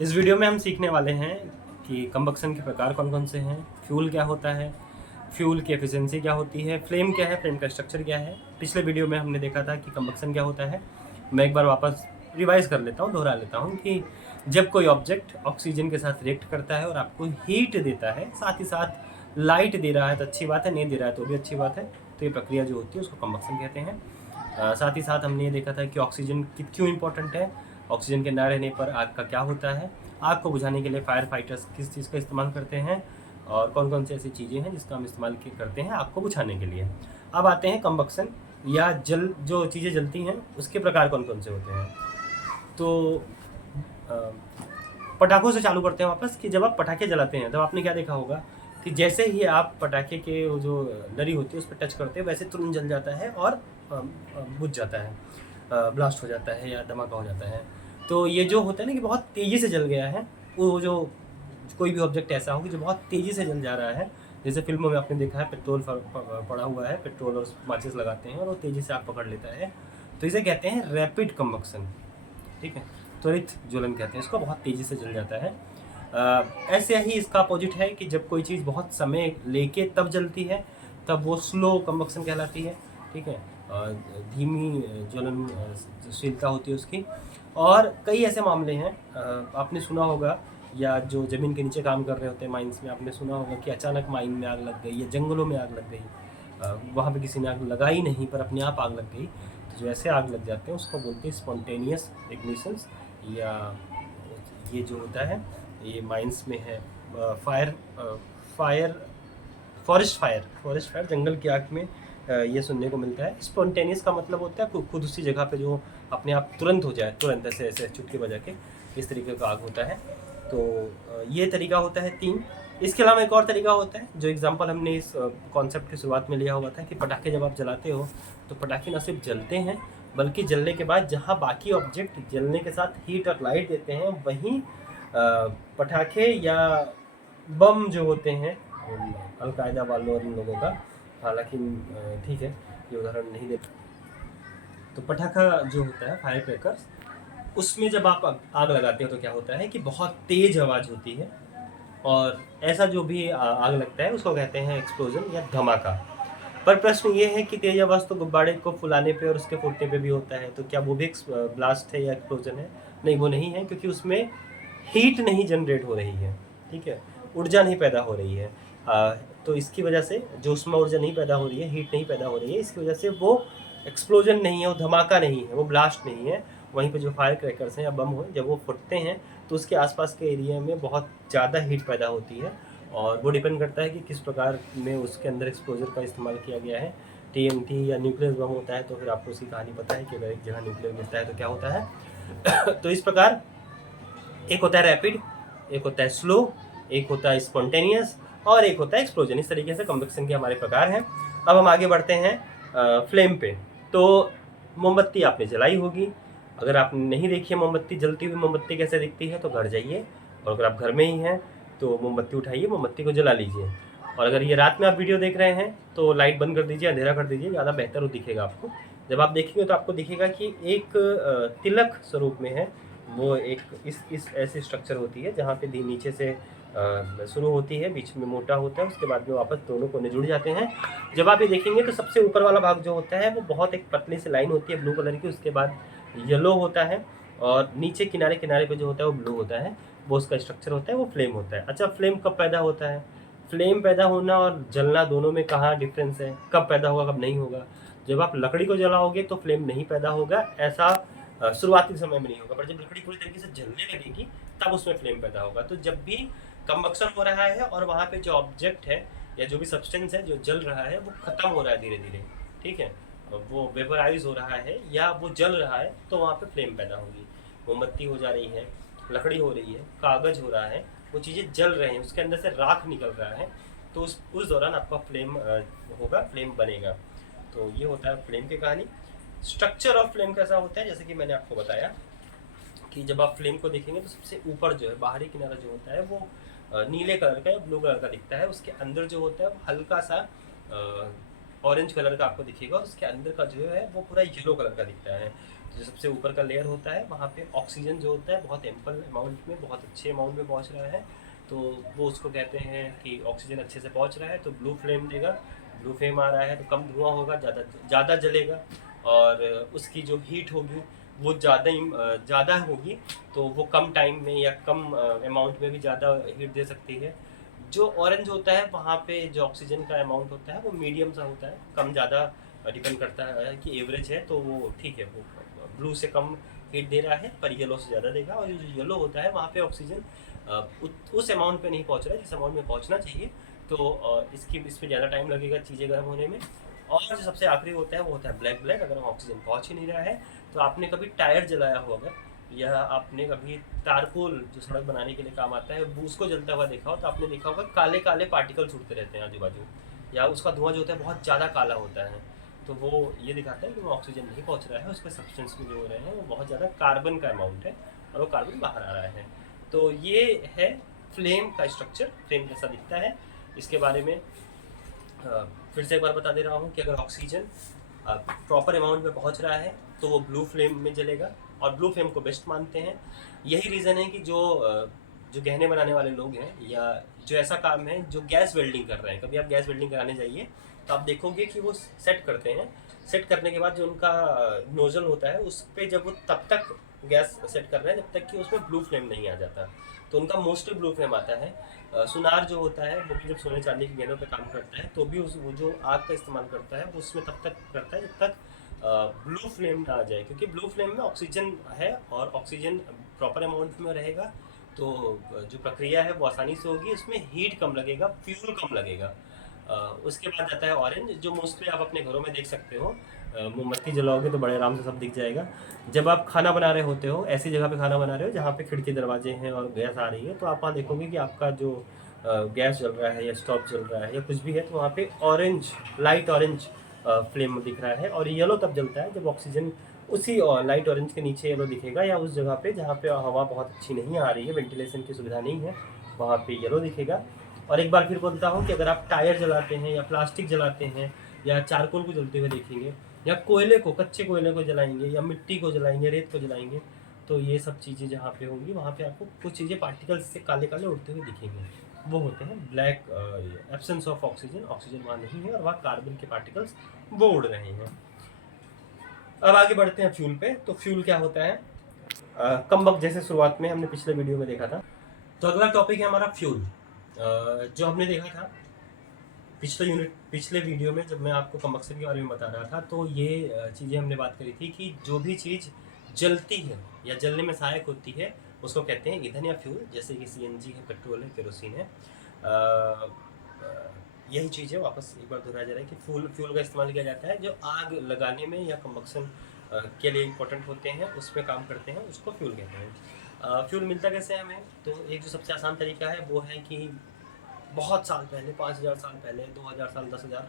इस वीडियो में हम सीखने वाले हैं कि कंबक्शन के प्रकार कौन कौन से हैं, फ्यूल क्या होता है, फ्यूल की एफिशिएंसी क्या होती है, फ्लेम क्या है, फ्लेम का स्ट्रक्चर क्या है। पिछले वीडियो में हमने देखा था कि कंबक्शन क्या होता है। मैं एक बार वापस रिवाइज कर लेता हूँ, दोहरा लेता हूँ कि जब कोई ऑब्जेक्ट ऑक्सीजन के साथ रिएक्ट करता है और आपको हीट देता है, साथ ही साथ लाइट दे रहा है तो अच्छी बात है, नहीं दे रहा है तो भी अच्छी बात है। तो ये प्रक्रिया जो होती है उसको कंबक्शन कहते हैं। साथ ही साथ हमने ये देखा था कि ऑक्सीजन क्यों इम्पोर्टेंट है, ऑक्सीजन के ना रहने पर आग का क्या होता है, आग को बुझाने के लिए फायर फाइटर्स किस चीज़ का इस्तेमाल करते हैं और कौन कौन सी ऐसी चीज़ें हैं जिसका हम इस्तेमाल करते हैं आग को बुझाने के लिए। अब आते हैं कंबक्शन या जल, जो चीज़ें जलती हैं उसके प्रकार कौन कौन से होते हैं। तो अ, पटाखों से चालू करते हैं वापस कि जब आप पटाखे जलाते हैं तब आपने क्या देखा होगा कि जैसे ही आप पटाखे के वो जो लरी होती है उस पर टच करते हैं वैसे तुरंत जल जाता है और बुझ जाता है, ब्लास्ट हो जाता है या धमाका हो जाता है। तो ये जो होता है ना कि बहुत तेज़ी से जल गया है, वो जो कोई भी ऑब्जेक्ट ऐसा हो कि जो बहुत तेज़ी से जल जा रहा है, जैसे फिल्मों में आपने देखा है पेट्रोल पड़ा हुआ है, पेट्रोल और माचिस लगाते हैं और वो तेज़ी से आग पकड़ लेता है, तो इसे कहते हैं रैपिड कंबक्शन। ठीक है, त्वरित ज्वलन कहते हैं इसको, बहुत तेज़ी से जल जाता है। ऐसे ही इसका अपोजिट है कि जब कोई चीज़ बहुत समय लेके तब जलती है तब वो स्लो कंबक्शन कहलाती है। ठीक है, धीमी ज्वलनशीलता होती है उसकी। और कई ऐसे मामले हैं, आपने सुना होगा या जो ज़मीन के नीचे काम कर रहे होते हैं माइंस में, आपने सुना होगा कि अचानक माइन में आग लग गई या जंगलों में आग लग गई, वहाँ पे किसी ने आग लगाई नहीं पर अपने आप आग लग गई। तो जो ऐसे आग लग जाते हैं उसको बोलते हैं स्पॉन्टेनियस इग्निशंस, या ये जो होता है ये माइंस में है। फायर फायर फॉरेस्ट फायर जंगल की आग में ये सुनने को मिलता है। स्पॉन्टेनियस का मतलब होता है खुद उसी जगह पे जो अपने आप तुरंत हो जाए, तुरंत ऐसे ऐसे चुटकी बजा के, इस तरीके का आग होता है। तो ये तरीका होता है 3। इसके अलावा एक और तरीका होता है जो एग्जांपल हमने इस कॉन्सेप्ट की शुरुआत में लिया हुआ था कि पटाखे जब आप जलाते हो तो पटाखे न सिर्फ जलते हैं बल्कि जलने के बाद जहाँ बाकी ऑब्जेक्ट जलने के साथ हीट और लाइट देते हैं वहीं पटाखे या बम जो होते हैं अलकायदा वालों और इन लोगों का, हालांकि ठीक है ये उदाहरण नहीं दे। तो पटाखा जो होता है फायर क्रैकर्स, उसमें जब आप आग लगाते हो तो क्या होता है कि बहुत तेज आवाज़ होती है और ऐसा जो भी आग लगता है उसको कहते हैं एक्सप्लोजन या धमाका। पर प्रश्न ये है कि तेज आवाज़ तो गुब्बारे को फुलाने पे और उसके फूटने पे भी होता है, तो क्या वो भी ब्लास्ट है या एक्सप्लोजन है? नहीं, वो नहीं है, क्योंकि उसमें हीट नहीं जनरेट हो रही है। ठीक है, ऊर्जा नहीं पैदा हो रही है। आ, तो इसकी वजह से जो उसमें ऊर्जा नहीं पैदा हो रही है, हीट नहीं पैदा हो रही है, इसकी वजह से वो एक्सप्लोजन नहीं है, वो धमाका नहीं है, वो ब्लास्ट नहीं है। वहीं पे जो फायर क्रैकर्स हैं या बम हो, जब वो फुटते हैं तो उसके आसपास के एरिया में बहुत ज़्यादा हीट पैदा होती है और वो डिपेंड करता है कि किस प्रकार में उसके अंदर एक्सप्लोजर का इस्तेमाल किया गया है। टीएनटी या न्यूक्लियर बम होता है तो फिर आपको उसकी कहानी पता है कि अगर एक जगह न्यूक्लियर गिरता है तो क्या होता है। तो इस प्रकार एक होता है रैपिड, एक होता है स्लो, एक होता है स्पॉन्टेनियस और एक होता है एक्सप्लोजन। इस तरीके से कंबक्शन के हमारे प्रकार हैं। अब हम आगे बढ़ते हैं फ्लेम पे। तो मोमबत्ती आपने जलाई होगी, अगर आपने नहीं देखी है मोमबत्ती, जलती हुई मोमबत्ती कैसे दिखती है तो घर जाइए, और अगर आप घर में ही हैं तो मोमबत्ती उठाइए, मोमबत्ती को जला लीजिए। और अगर ये रात में आप वीडियो देख रहे हैं तो लाइट बंद कर दीजिए, अंधेरा कर दीजिए, ज़्यादा बेहतर वो दिखेगा आपको। जब आप देखेंगे तो आपको दिखेगा कि एक तिलक स्वरूप में है वो, एक इस ऐसी स्ट्रक्चर होती है जहाँ पे नीचे से शुरू होती है, बीच में मोटा होता है, उसके बाद में वापस दोनों कोने जुड़ जाते हैं। जब आप ये देखेंगे तो सबसे ऊपर वाला भाग जो होता है वो बहुत एक पतली सी लाइन होती है ब्लू कलर की, उसके बाद येलो होता है और नीचे किनारे किनारे पे जो होता है वो ब्लू होता है, वो उसका स्ट्रक्चर होता है, वो फ्लेम होता है। अच्छा, फ्लेम कब पैदा होता है? फ्लेम पैदा होना और जलना दोनों में कहाँ डिफरेंस है, कब पैदा होगा कब नहीं होगा? जब आप लकड़ी को जलाओगे तो फ्लेम नहीं पैदा होगा, ऐसा शुरुआती समय में नहीं होगा, पर जब लकड़ी पूरी तरीके से जलने लगेगी तब उसमें फ्लेम पैदा होगा। तो जब भी कंबक्शन हो रहा है और वहाँ पे जो ऑब्जेक्ट है या जो भी सब्सटेंस है जो जल रहा है वो खत्म हो रहा है धीरे धीरे, ठीक है, वो वेपराइज हो रहा है या वो जल रहा है, तो वहाँ पे फ्लेम पैदा होगी। मोमबत्ती हो जा रही है, लकड़ी हो रही है, कागज़ हो रहा है, वो चीज़ें जल रहे हैं, उसके अंदर से राख निकल रहा है, तो उस दौरान आपका फ्लेम होगा, फ्लेम बनेगा। तो ये होता है फ्लेम की कहानी। स्ट्रक्चर ऑफ फ्लेम कैसा होता है, जैसे कि मैंने आपको बताया कि जब आप फ्लेम को देखेंगे तो सबसे ऊपर जो है बाहरी किनारा जो होता है वो नीले कलर का या ब्लू कलर का दिखता है, उसके अंदर जो होता है वो हल्का सा ऑरेंज कलर का आपको दिखेगा और उसके अंदर का जो है वो पूरा येलो कलर का दिखता है। जो सबसे ऊपर का लेयर होता है वहाँ पे ऑक्सीजन जो होता है बहुत एम्पल अमाउंट में, बहुत अच्छे अमाउंट में पहुँच रहा है, तो वो उसको कहते हैं कि ऑक्सीजन अच्छे से पहुँच रहा है तो ब्लू फ्लेम देगा। ब्लू फ्लेम आ रहा है तो कम धुआं होगा, ज़्यादा जलेगा, और उसकी जो हीट होगी वो ज़्यादा होगी, तो वो कम टाइम में या कम अमाउंट में भी ज़्यादा हीट दे सकती है। जो ऑरेंज होता है वहाँ पे जो ऑक्सीजन का अमाउंट होता है वो मीडियम सा होता है, कम ज़्यादा डिपेंड करता है कि एवरेज है, तो वो ठीक है, वो ब्लू से कम हीट दे रहा है पर येलो से ज़्यादा देगा। और जो येलो होता है वहाँ पे ऑक्सीजन उस अमाउंट पे नहीं पहुँच रहा है जिस अमाउंट में पहुँचना चाहिए, तो इस पर ज़्यादा टाइम लगेगा चीज़ें गर्म होने में। और जो सबसे आखिरी होता है वो होता है ब्लैक ब्लैक। अगर ऑक्सीजन पहुँच ही नहीं रहा है तो आपने कभी टायर जलाया हो अगर, या आपने कभी तारकोल जो सड़क बनाने के लिए काम आता है वो उसको जलता हुआ देखा हो, तो आपने देखा होगा काले काले पार्टिकल्स उड़ते रहते हैं आजू बाजू, या उसका धुआं जो होता है बहुत ज़्यादा काला होता है, तो वो ये दिखाता है कि वो ऑक्सीजन नहीं पहुंच रहा है, उसके सब्सटेंस में जो हो रहे हैं वो बहुत ज़्यादा कार्बन का अमाउंट है और वो कार्बन बाहर आ रहा है। तो ये है फ्लेम का स्ट्रक्चर, फ्लेम कैसा दिखता है। इसके बारे में फिर से एक बार बता दे रहा हूँ कि अगर ऑक्सीजन प्रॉपर अमाउंट में पहुँच रहा है तो वो ब्लू फ्लेम में जलेगा, और ब्लू फ्लेम को बेस्ट मानते हैं। यही रीज़न है कि जो गहने बनाने वाले लोग हैं या जो ऐसा काम है जो गैस वेल्डिंग कर रहे हैं, कभी आप गैस वेल्डिंग कराने जाइए तो आप देखोगे कि वो सेट करते हैं। सेट करने के बाद जो उनका नोजल होता है उस पर जब वो तब तक गैस सेट कर रहे हैं जब तक कि उसमें ब्लू फ्लेम नहीं आ जाता, तो उनका मोस्टली ब्लू फ्लेम आता है। सुनार जो होता है वो भी जब सोने चांदी की गेंदों पे काम करता है तो भी वो जो आग का इस्तेमाल करता है वो उसमें तब तक करता है जब तक ब्लू फ्लेम ना आ जाए, क्योंकि ब्लू फ्लेम में ऑक्सीजन है और ऑक्सीजन प्रॉपर अमाउंट में रहेगा, तो जो प्रक्रिया है वो आसानी से होगी, उसमें हीट कम लगेगा, फ्यूल कम लगेगा। उसके बाद आता है ऑरेंज, जो मोस्टली आप अपने घरों में देख सकते हो। मोमबत्ती जलाओगे तो बड़े आराम से सब दिख जाएगा। जब आप खाना बना रहे होते हो, ऐसी जगह पे खाना बना रहे हो जहाँ पे खिड़की दरवाजे हैं और गैस आ रही है, तो आप वहाँ देखोगे कि आपका जो गैस जल रहा है या स्टोव जल रहा है या कुछ भी है, तो वहाँ पे ऑरेंज, लाइट ऑरेंज फ्लेम दिख रहा है। और येलो तब जलता है जब ऑक्सीजन उसी लाइट ऑरेंज के नीचे येलो दिखेगा, या उस जगह पे जहाँ पे हवा बहुत अच्छी नहीं आ रही है, वेंटिलेशन की सुविधा नहीं है, वहाँ पे येलो दिखेगा। और एक बार फिर बोलता हूँ कि अगर आप टायर जलाते हैं या प्लास्टिक जलाते हैं या चारकोल को जलते हुए देखेंगे या कोयले को, कच्चे कोयले को जलाएंगे या मिट्टी को जलाएंगे, रेत को जलाएंगे, तो ये सब चीज़ें जहाँ पे होंगी वहाँ पे आपको कुछ चीज़ें पार्टिकल्स से काले काले उड़ते हुए दिखेंगे। वो होते हैं black, absence of oxygen, oxygen वहाँ नहीं है और वहाँ कार्बन के पार्टिकल्स वो उड़ रहे हैं। अब आगे बढ़ते हैं फ्यूल पे। तो फ्यूल क्या होता है, कम्बक जैसे शुरुआत में हमने पिछले वीडियो में देखा था। तो अगला टॉपिक है हमारा फ्यूल। जो हमने देखा था पिछले वीडियो में जब मैं आपको कम्बक्शन के बारे में बता रहा था, तो ये चीज़ें हमने बात करी थी कि जो भी चीज़ जलती है या जलने में सहायक होती है उसको कहते हैं ईंधन या फ्यूल, जैसे कि सीएनजी है, पेट्रोल है, केरोसिन है। यही चीज़ है, वापस एक बार दोहराया जा रहा है कि फ्यूल का इस्तेमाल किया जाता है जो आग लगाने में या कम्बक्शन के लिए इम्पोर्टेंट होते हैं, उस पर काम करते हैं, उसको फ्यूल कहते हैं। फ्यूल मिलता कैसे है हमें, तो एक जो सबसे आसान तरीका है वो है कि बहुत साल पहले, 5000 साल पहले, 2000 साल, 10,000,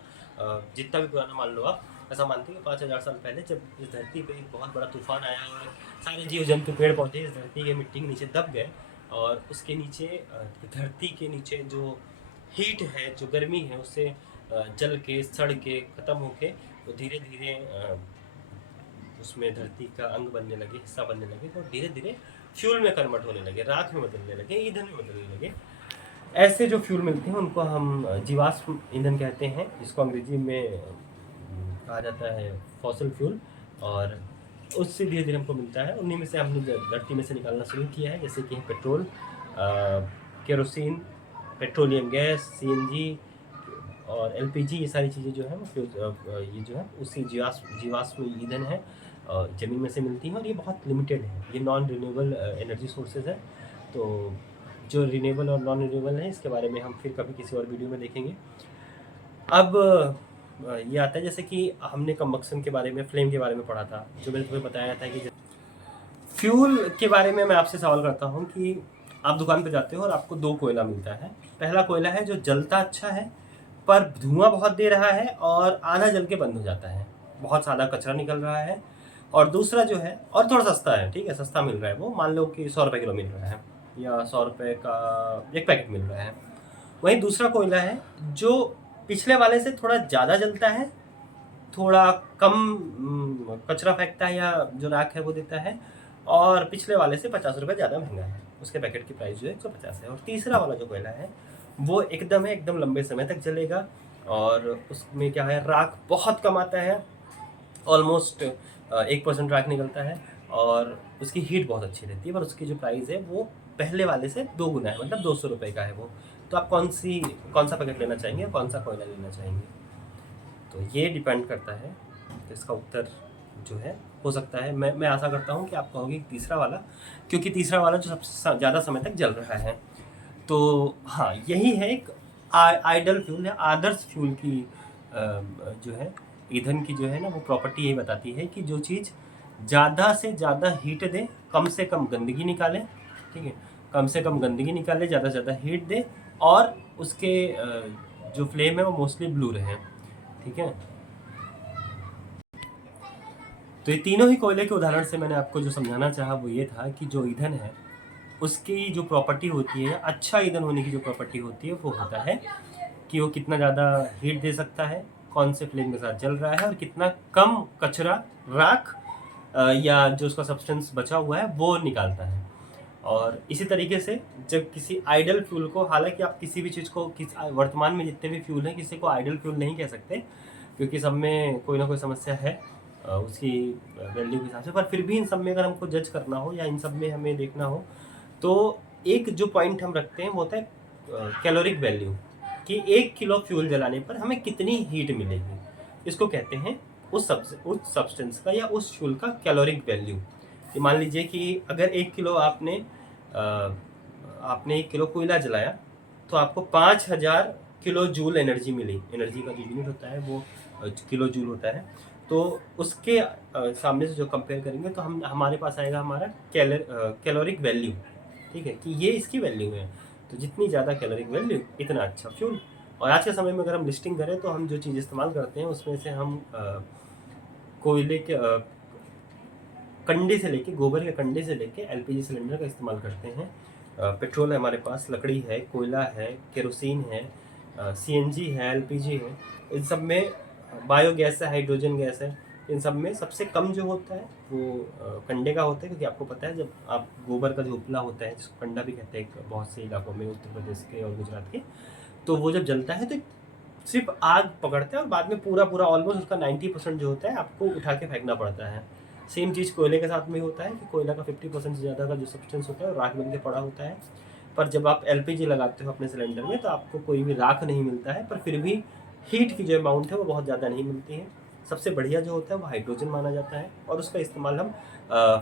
जितना भी पुराना मान लो आप, ऐसा मानते हैं कि 5000 साल पहले जब इस धरती पे एक बहुत बड़ा तूफान आया और सारे जीव जंतु, पेड़ पौधे इस धरती के मिट्टी के नीचे दब गए, और उसके नीचे धरती के नीचे जो हीट है, जो गर्मी है, उससे जल के, सड़ के, ख़त्म होके वो धीरे धीरे उसमें धरती का अंग बनने लगे, हिस्सा बनने लगे, तो धीरे धीरे फ्यूल में कन्वर्ट होने लगे, राख में बदलने लगे, ईंधन में बदलने लगे। ऐसे जो फ्यूल मिलते हैं उनको हम जीवाश्म ईंधन कहते हैं, जिसको अंग्रेजी में कहा जाता है फॉसिल फ्यूल, और उससे धीरे धीरे हमको मिलता है। उन्हीं में से हमने धरती में से निकालना शुरू किया है, जैसे कि petrol, kerosene, petroleum gas, CNG और एलपीजी, ये सारी चीज़ें जो है वो ये जो है उसी जीवाश्म ईंधन है, ज़मीन में से मिलती हैं, और ये बहुत लिमिटेड है, ये नॉन रिन्यूएबल एनर्जी सोर्सेज है। तो जो रिन्यूएबल और नॉन रिन्यूएबल है इसके बारे में हम फिर कभी किसी और वीडियो में देखेंगे। अब ये आता है जैसे कि हमने कम्बक्शन के बारे में, फ्लेम के बारे में पढ़ा था, जो मैंने तुम्हें बताया था कि फ्यूल के बारे में मैं आपसे सवाल करता हूँ कि आप दुकान पर जाते हो और आपको दो कोयला मिलता है। पहला कोयला है जो जलता अच्छा है पर धुआं बहुत दे रहा है और आधा जल के बंद हो जाता है, बहुत सादा कचरा निकल रहा है। और दूसरा जो है, और थोड़ा सस्ता है, ठीक है, सस्ता मिल रहा है, वो मान लो कि 100 रुपये किलो मिल रहा है या 100 रुपये का एक पैकेट मिल रहा है। वहीं दूसरा कोयला है जो पिछले वाले से थोड़ा ज़्यादा जलता है थोड़ा कम कचरा फेंकता है या जो राख है वो देता है, और पिछले वाले से 50 रुपये ज़्यादा महंगा है। उसके पैकेट की प्राइस जो है 150 है। और तीसरा वाला जो कोयला है वो एकदम लंबे समय तक चलेगा, और उसमें क्या है, राख बहुत कम आता है, ऑलमोस्ट 1% राख निकलता है, और उसकी हीट बहुत अच्छी रहती है, पर उसकी जो प्राइस है वो पहले वाले से 2 गुना है, मतलब 200 रुपये का है वो। तो आप कौन सा पैकेट लेना चाहेंगे, कौन सा कोयला लेना चाहेंगे, तो ये डिपेंड करता है। तो इसका उत्तर जो है हो सकता है, मैं आशा करता हूँ कि आप कहोगे तीसरा वाला, क्योंकि तीसरा वाला जो सबसे ज़्यादा समय तक जल रहा है। तो हाँ, यही है एक आइडल फ्यूल या आदर्श फ्यूल की जो है ईंधन की जो है ना वो प्रॉपर्टी यही बताती है कि जो चीज़ ज़्यादा से ज़्यादा हीट दे, कम से कम गंदगी निकाले, ठीक है, कम से कम गंदगी निकाले, ज़्यादा से ज़्यादा हीट दे, और उसके जो फ्लेम है वो मोस्टली ब्लू रहे, ठीक है। तो ये तीनों ही कोयले के उदाहरण से मैंने आपको जो समझाना चाहा वो ये था कि जो ईंधन है उसकी जो प्रॉपर्टी होती है, अच्छा ईंधन होने की जो प्रॉपर्टी होती है वो होता है कि वो कितना ज़्यादा हीट दे सकता है, कौन से फ्लेम के साथ जल रहा है, और कितना कम कचरा, राख या जो उसका सब्सटेंस बचा हुआ है वो निकालता है। और इसी तरीके से जब किसी आइडल फ्यूल को, हालांकि आप किसी भी चीज़ को, वर्तमान में जितने भी फ्यूल हैं किसी को आइडल फ्यूल नहीं कह सकते, क्योंकि सब में कोई ना कोई समस्या है उसकी वैल्यू के हिसाब से। पर फिर भी इन सब में अगर हमको जज करना हो या इन सब में हमें देखना हो, तो एक जो पॉइंट हम रखते हैं वो होता है कैलोरिक वैल्यू, कि 1 किलो फ्यूल जलाने पर हमें कितनी हीट मिलेगी। इसको कहते हैं उस सब्सटेंस का या उस फ्यूल का कैलोरिक वैल्यू। कि मान लीजिए कि अगर 1 किलो आपने 1 किलो कोयला जलाया तो आपको 5000 किलो जूल एनर्जी मिली। एनर्जी का जो यूनिट होता है वो किलो जूल होता है। तो उसके सामने से जो कंपेयर करेंगे तो हमारे पास आएगा हमारा कैलोरिक वैल्यू, ठीक है, कि ये इसकी वैल्यू है। तो जितनी ज़्यादा कैलोरिक वैल्यू इतना अच्छा फ्यूल। और आज के समय में अगर हम लिस्टिंग करें तो हम जो चीज़ इस्तेमाल करते हैं उसमें से हम कोयले के कंडे से लेके, गोबर के कंडे से लेके एलपीजी सिलेंडर का इस्तेमाल करते हैं। पेट्रोल है हमारे पास, लकड़ी है, कोयला है, केरोसिन है, सीएनजी है, एलपीजी है। इन सब में बायोगैस है, हाइड्रोजन गैस है। इन सब में सबसे कम जो होता है वो कंडे का होता है, क्योंकि आपको पता है जब आप गोबर का जो उपला होता है जिसको कंडा भी कहते हैं बहुत से इलाकों में, उत्तर प्रदेश के और गुजरात के, तो वो जब जलता है तो सिर्फ आग पकड़ता है और बाद में पूरा ऑलमोस्ट उसका 90% जो होता है आपको उठा के फेंकना पड़ता है। सेम चीज़ कोयले के साथ में होता है कि कोयला का 50% से ज़्यादा का जो सब्सटेंस होता है वो राख बन के पड़ा होता है। पर जब आप एलपीजी लगाते हो अपने सिलेंडर में तो आपको कोई भी राख नहीं मिलता है, पर फिर भी हीट की जो अमाउंट है वो बहुत ज़्यादा नहीं मिलती है। सबसे बढ़िया जो होता है वो हाइड्रोजन माना जाता है, और उसका इस्तेमाल हम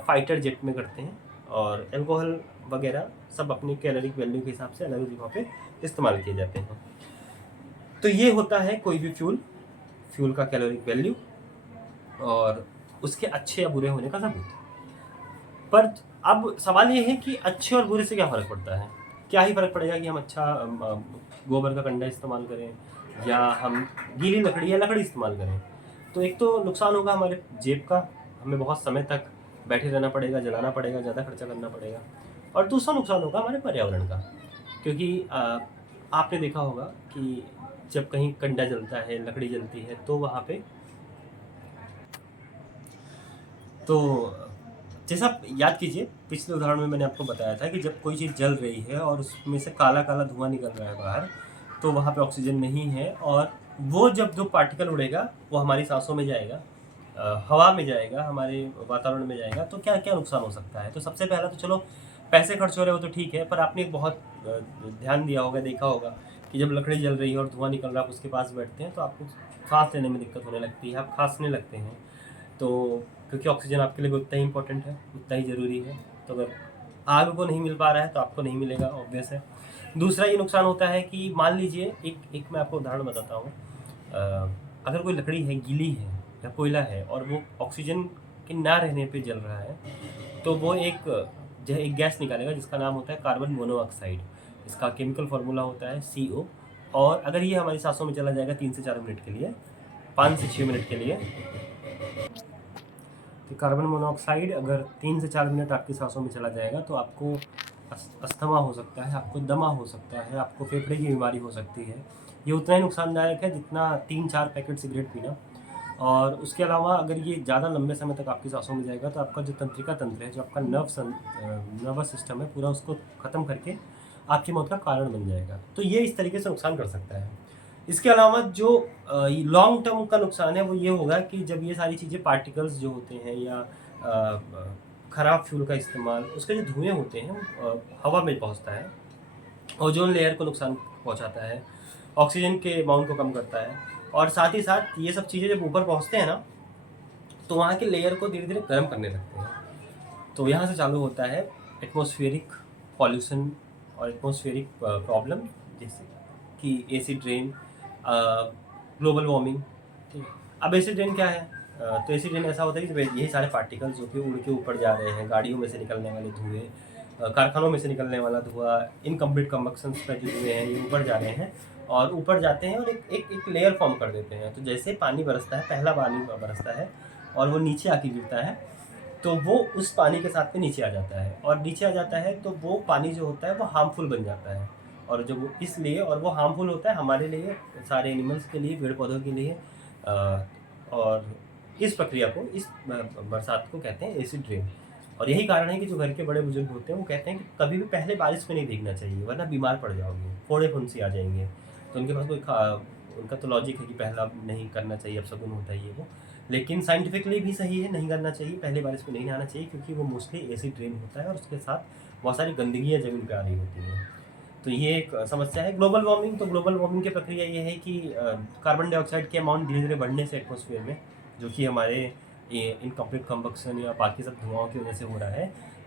फाइटर जेट में करते हैं, और एल्कोहल वगैरह सब अपनी कैलोरिक वैल्यू के हिसाब से अलग अलग जगहों पे इस्तेमाल किए जाते हैं। तो ये होता है कोई भी फ्यूल का कैलोरिक वैल्यू और उसके अच्छे या बुरे होने का सबूत। पर अब सवाल ये है कि अच्छे और बुरे से क्या फ़र्क पड़ता है? क्या ही फ़र्क पड़ेगा कि हम अच्छा गोबर का कंडा इस्तेमाल करें या हम गीली लकड़ी या लकड़ी इस्तेमाल करें। तो एक तो नुकसान होगा हमारे जेब का, हमें बहुत समय तक बैठे रहना पड़ेगा, जलाना पड़ेगा, ज़्यादा खर्चा करना पड़ेगा। और दूसरा नुकसान होगा हमारे पर्यावरण का, क्योंकि आपने देखा होगा कि जब कहीं कंडा जलता है, लकड़ी जलती है, तो वहाँ पे तो जैसा आप याद कीजिए, पिछले उदाहरण में मैंने आपको बताया था कि जब कोई चीज़ जल रही है और उसमें से काला काला धुआं निकल रहा है बाहर, तो वहाँ पे ऑक्सीजन नहीं है, और वो जब जो पार्टिकल उड़ेगा वो हमारी सांसों में जाएगा, हवा में जाएगा, हमारे वातावरण में जाएगा, तो क्या क्या नुकसान हो सकता है। तो सबसे पहला तो चलो पैसे खर्च हो रहे हो तो ठीक है, पर आपने एक बहुत ध्यान दिया होगा, देखा होगा कि जब लकड़ी जल रही है और धुआं निकल रहा है, आप उसके पास बैठते हैं तो आपको सांस लेने में दिक्कत होने लगती है, आप खांसने लगते हैं। तो क्योंकि ऑक्सीजन आपके लिए भी उतना ही इम्पोर्टेंट है, उतना ही ज़रूरी है। तो अगर आग को नहीं मिल पा रहा है तो आपको नहीं मिलेगा, ऑब्वियस है। दूसरा ये नुकसान होता है कि मान लीजिए एक मैं आपको उदाहरण बताता हूँ। अगर कोई लकड़ी है, गीली है या कोयला है और वो ऑक्सीजन के ना रहने पे जल रहा है, तो वो एक गैस निकालेगा जिसका नाम होता है कार्बन मोनोऑक्साइड। इसका केमिकल फार्मूला होता है CO। और अगर ये हमारी सांसों में चला जाएगा 3 से 4 मिनट के लिए, 5 से 6 मिनट के लिए, तो कार्बन मोनोऑक्साइड अगर 3 से 4 मिनट आपकी सांसों में चला जाएगा तो आपको अस्थमा हो सकता है, आपको दमा हो सकता है, आपको फेफड़े की बीमारी हो सकती है। ये उतना ही नुकसानदायक है जितना 3-4 पैकेट सिगरेट पीना। और उसके अलावा अगर ये ज़्यादा लंबे समय तक आपकी सांसों में जाएगा तो आपका जो तंत्रिका तंत्र है, जो आपका नर्वस सिस्टम है पूरा, उसको ख़त्म करके आपकी मौत का कारण बन जाएगा। तो ये इस तरीके से नुकसान कर सकता है। इसके अलावा जो लॉन्ग टर्म का नुकसान है वो ये होगा कि जब ये सारी चीज़ें, पार्टिकल्स जो होते हैं या ख़राब फ्यूल का इस्तेमाल, उसके जो धुएँ होते हैं हवा में पहुँचता है, ओजोन लेयर को नुकसान पहुँचाता है, ऑक्सीजन के अमाउंट को कम करता है, और साथ ही साथ ये सब चीज़ें जब ऊपर पहुँचते हैं ना, तो वहाँ के लेयर को धीरे धीरे गर्म करने लगते हैं। तो यहाँ से चालू होता है एटमॉस्फेरिक पॉल्यूशन और एटमॉस्फेरिक प्रॉब्लम, जैसे कि एसिड रेन, ग्लोबल वार्मिंग। ठीक है, अब एसिड रेन क्या है? तो एसिड रेन ऐसा होता है कि यही सारे पार्टिकल्स जो कि उड़ के ऊपर जा रहे हैं, गाड़ियों में से निकलने वाले धुएँ, कारखानों में से निकलने वाला धुआं, इनकम्प्लीट कंबक्शंस का जो धुएँ हैं, ये ऊपर जा रहे हैं और ऊपर जाते हैं और एक लेयर फॉर्म कर देते हैं। तो जैसे पानी बरसता है, पहला पानी बरसता है और वो नीचे आके गिरता है, तो वो उस पानी के साथ में नीचे आ जाता है, और नीचे आ जाता है तो वो पानी जो होता है वो हार्मफुल बन जाता है। और जो वो इसलिए, और वो हार्मफुल होता है हमारे लिए, सारे एनिमल्स के लिए, पेड़ पौधों के लिए। और इस प्रक्रिया को, इस बरसात को कहते हैं एसिड रेन। और यही कारण है कि जो घर के बड़े बुजुर्ग होते हैं वो कहते हैं कि कभी भी पहले बारिश में नहीं भीगना चाहिए, वरना बीमार पड़ जाओगे, फोड़े फुंसी आ जाएंगे। तो उनके पास उनका तो लॉजिक है कि पहला नहीं करना चाहिए, अपशगुन होता है ये वो। लेकिन साइंटिफिकली भी सही है, नहीं करना चाहिए, पहले बारिश में नहीं नहाना चाहिए, क्योंकि वो मोस्टली एसिड रेन होता है और उसके साथ बहुत सारी गंदगियाँ ज़मीन पे आ रही होती हैं। तो ये एक समस्या है। ग्लोबल वार्मिंग, तो ग्लोबल वार्मिंग की प्रक्रिया ये है कि कार्बन डाइऑक्साइड के अमाउंट धीरे धीरे बढ़ने से एटमॉस्फेयर में, जो कि हमारे इनकम्प्लीट कंबक्शन या बाकी सब धुआओं की वजह से हो रहा है,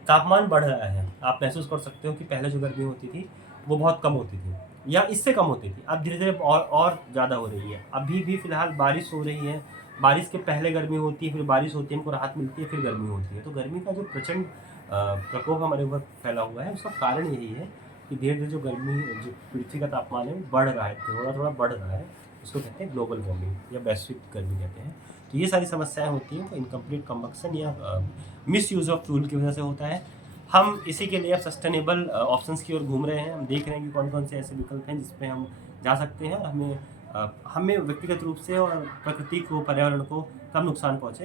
तापमान बढ़ रहा है। आप महसूस कर सकते हो कि पहले जो गर्मी होती थी वो बहुत कम होती थी या इससे कम होती थी, अब धीरे धीरे और ज़्यादा हो रही है। अभी भी फ़िलहाल बारिश हो रही है, बारिश के पहले गर्मी होती है, फिर बारिश होती है, हमको राहत मिलती है, फिर गर्मी होती है। तो गर्मी का जो प्रचंड प्रकोप हमारे ऊपर फैला हुआ है, उसका कारण यही है कि धीरे धीरे जो गर्मी, जो पृथ्वी का तापमान है वो बढ़ रहा है, थोड़ा थोड़ा बढ़ रहा है। उसको कहते हैं ग्लोबल वार्मिंग या वैश्विक गर्मी कहते हैं। तो ये सारी समस्याएं होती हैं, तो इनकम्प्लीट कंबक्शन या मिस यूज़ ऑफ फ्यूल की वजह से होता है। हम इसी के लिए अब सस्टेनेबल ऑप्शंस की ओर घूम रहे हैं। हम देख रहे हैं कि कौन कौन से ऐसे विकल्प हैं जिस पे हम जा सकते हैं और हमें व्यक्तिगत रूप से और प्रकृति को, पर्यावरण को कम नुकसान पहुँचे।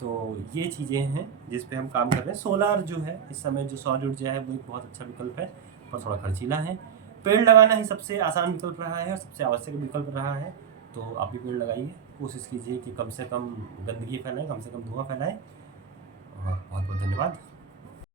तो ये चीज़ें हैं जिस पे हम काम कर रहे हैं। सोलार जो है इस समय, जो सौर ऊर्जा है, वो एक बहुत अच्छा विकल्प है, पर थोड़ा खर्चीला है। पेड़ लगाना ही सबसे आसान विकल्प रहा है और सबसे आवश्यक विकल्प रहा है। तो आप भी पेड़ लगाइए, कोशिश कीजिए कि कम से कम गंदगी फैलाएं, कम से कम धुआं फैलाएं। और बहुत बहुत धन्यवाद।